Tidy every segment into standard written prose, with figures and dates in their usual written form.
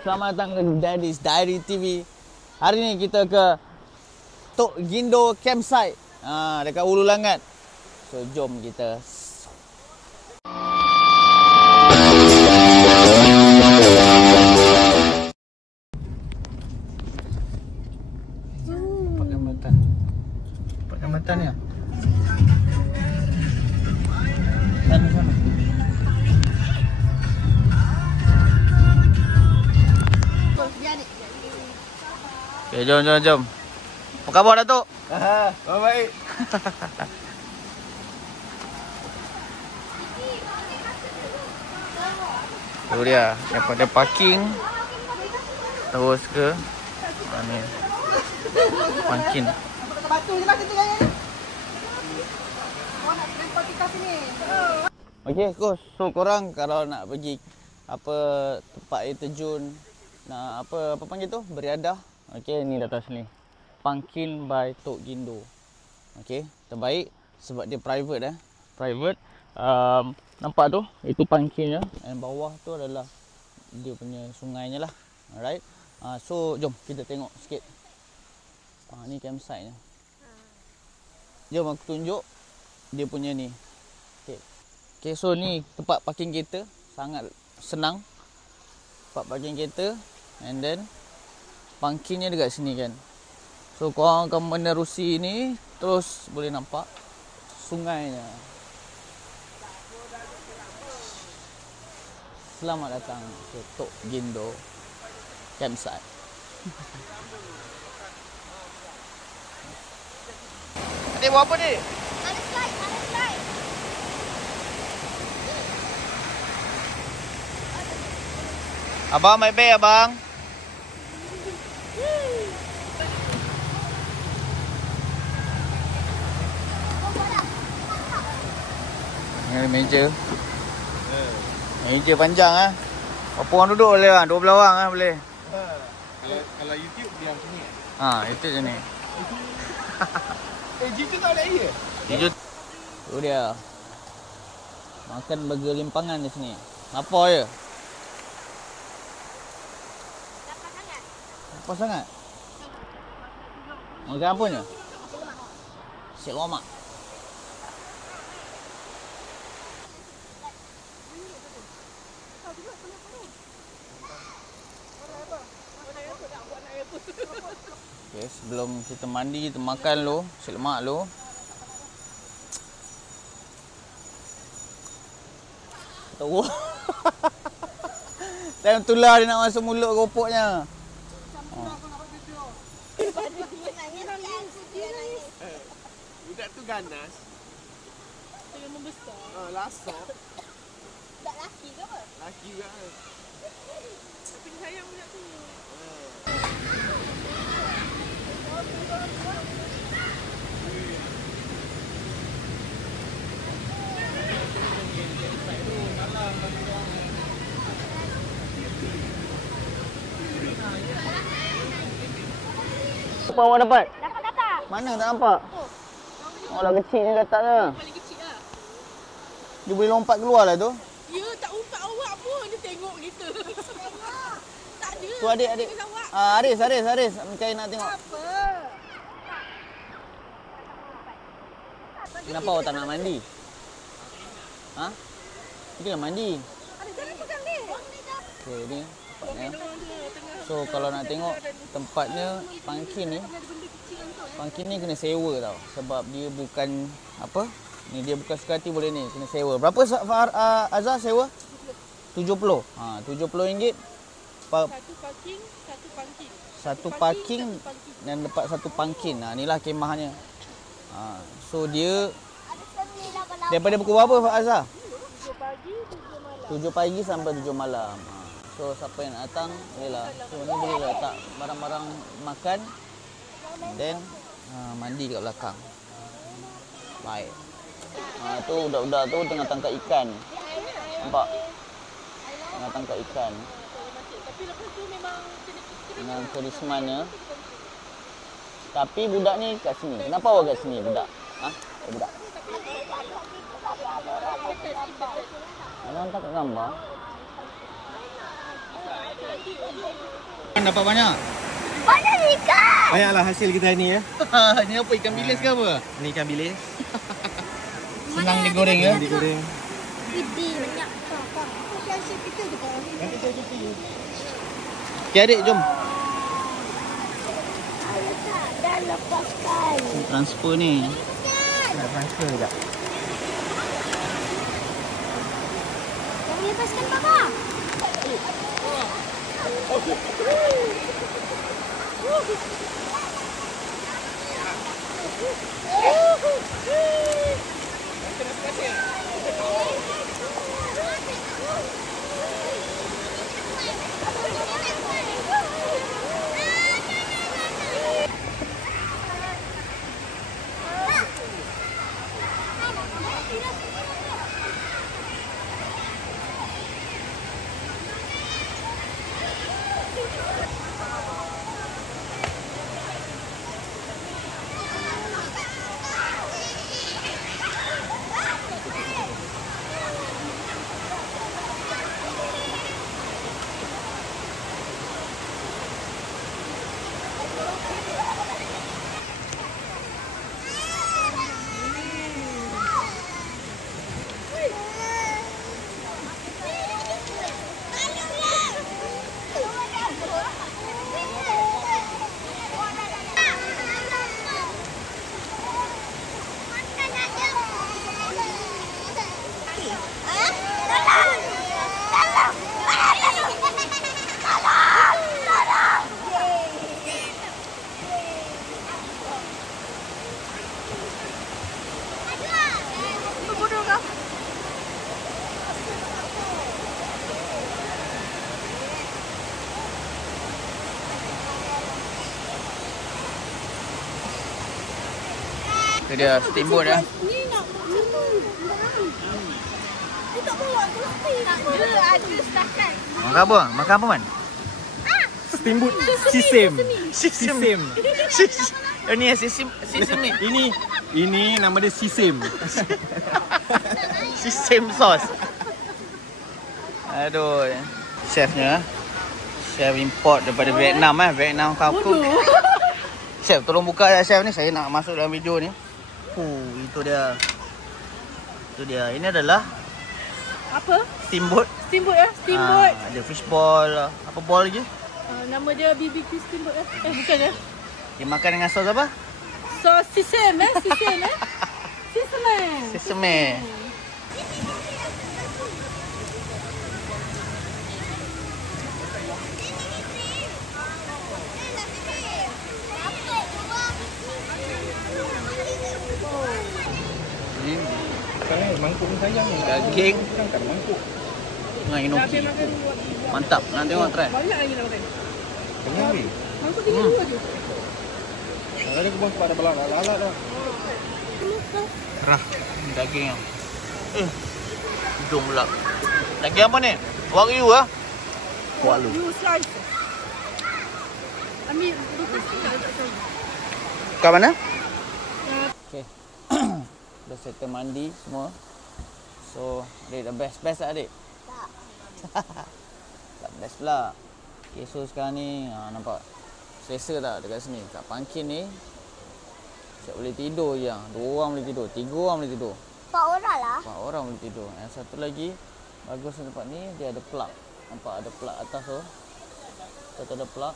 Selamat datang ke Daddy's Diary TV. Hari ni kita ke Tok Gindo Campsite. Dekat Ulu Langat. So jom kita. Pakai matan ya. Sana. Okay, jom. Apa khabar Datuk? Baik. Tu dia, daripada parking terus ke ni. Parking. Okey, kos. So korang kalau nak pergi apa tempat air terjun, nak apa panggil tu? Beriadah. Okey, ni atas ni. Pangkin by Tok Gindo. Okey, terbaik sebab dia private Private. Nampak tu? Itu pangkinnya. Dan bawah tu adalah dia punya sungainya lah. Alright. So jom kita tengok sikit. Ni campsite nya. Jom aku tunjuk dia punya ni. Okay, so ni tempat parking kereta. Sangat senang. Tempat parking kereta. And then parkingnya dekat sini kan. So korang akan menerusi ni, terus boleh nampak sungainya. Selamat datang ke Tok Gindo Campsite. Adik buat apa ni? Ada slide. Abang main bay abang. Ini meja. Meja panjang Berapa orang duduk boleh bang? 12 orang boleh. Kalau YouTube bilang macam ni. YouTube je ni. YouTube tak boleh air? YouTube. Tu dia. Makan burger limpangan di sini. Apa je? Apa sangat? Makan apa ni? Nasi lemak. Okay, sebelum kita mandi, kita makan dulu nasi lemak dulu. Tahu. Time tular dia nak masuk mulut keropoknya. Budak tu ganas. Tengah membesar. Lasak. Tak laki ke apa? Laki juga. Tapi sayang budak tu. Apa awak dapat? Dapat. Mana tak nampak? Oh lah kecil ni letaknya. Paling kecil lah. Dia boleh lompat keluar lah tu. Ya, tak umpat awak pun. Dia tengok kita. Tak ada. Tu adik. Aris. Mencari nak tengok. Apa? Kenapa awak tak nak mandi? Kita nak mandi. Ada jalan pegang ni. Okay, ni tempatnya. So kalau nak tengok tempatnya parking ni kena sewa tau. Sebab dia bukan apa? Ni dia bukan suka hati boleh ni, kena sewa. Berapa Azhar sewa? 70. RM70. Satu parking dan dapat satu parking. Inilah kemahnya. So dia daripada pukul berapa Azhar? 7 pagi sampai 7 malam. So siapa yang nak datang bolehlah. So ni boleh letak barang-barang makan. Then mandi kat belakang. Baik. Tu budak-budak tu tengah tangkap ikan. Nampak? Tengah tangkap ikan. Tapi lepas tu memang dengan kerismannya. Tapi budak ni kat sini. Kenapa awak kat sini budak? Budak. Ada hantar kat gambar. Dapat banyak. Banyak ikan. Banyaklah hasil kita ni ya. Ni apa, ikan bilis ke apa? Ni ikan bilis. Senang digoreng ya. Digoreng. Gede banyak. Hasil kita je kau. Nanti saya cuci. Okay adik, jom. Dah lepaskan. Transfer ni. Nak transfer sekejap. Jangan lepaskan Papa. Itu dia steamboat ya. Ni nak dia tak bawa tu stick. Dia ada setakat. Makan apa? Makan apa man? Steamboat sisem. Sisem. Ini sisem ni. Ini nama dia sisem. Sisem sauce. Aduh. Chefnya. Chef import daripada Vietnam Vietnam Cook. Chef tolong buka ya chef ni. Saya nak masuk dalam video ni. Itu dia. Itu dia. Ini adalah Apa? steamboat. Steamboat ya? Steamboat. Ada fish ball. Apa ball lagi? Nama dia BBQ steamboat ya? Bukan ya? Dia makan dengan sos apa? Sos sisem Sisem Sesame. Sesame. Ini Sekarang mangkuk ni sayang ni. daging Angkat mangkuk. dengan Dah inoki. habis makan. Mantap. Nak tengok try. Banyak lagi nak makan. Kenyang ni. Mangkuk tinggal dua je. Ada ke bos pada belah lalat dah. Rah. Daging yang. Hidung pula. Daging apa ni? Wagyu ah. Kuala. You slice. Ambil bekas ni tak tahu. Kat mana? Okay. Dah settle mandi semua. So, adik dah best lah adik? Tak best pula. Okay, so sekarang ni nampak selesa tak dekat sini? Kat Pangkin ni siap boleh tidur je. 2 orang boleh tidur, 3 orang boleh tidur, 4 orang lah. 4 orang boleh tidur. Yang satu lagi bagus tempat ni, dia ada plug. Nampak ada plug atas tu. Tu ada plug.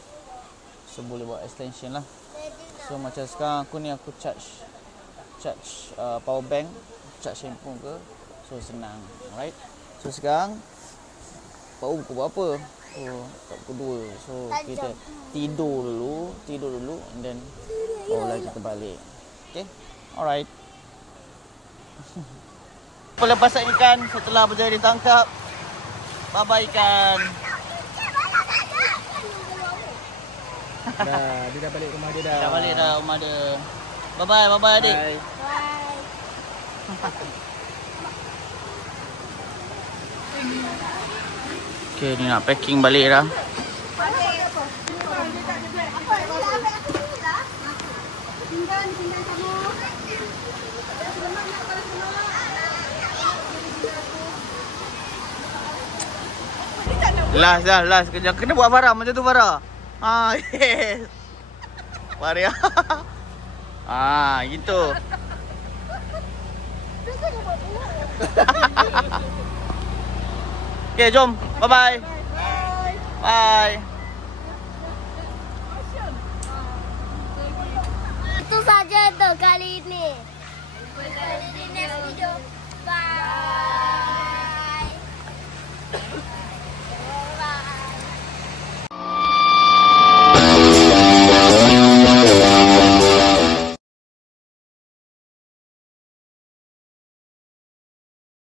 So boleh buat extension lah. So macam sekarang aku charge power bank, charge handphone ke. So senang. Alright. So sekarang pukul berapa? Tak pukul 2. So kita tidur dulu and then barulah kita balik. Okay? Alright. Pelepasan ikan setelah berjaya ditangkap. Bye-bye ikan. Dah, dia dah balik rumah dia dah. Dah balik dah rumah dia. Bye-bye adik. Bye. Okay, ni nak packing balik dah. Last. Kena buat Farah macam tu Farah. Yes. Farah. Gitu. Okay, jom. Bye-bye. Bye.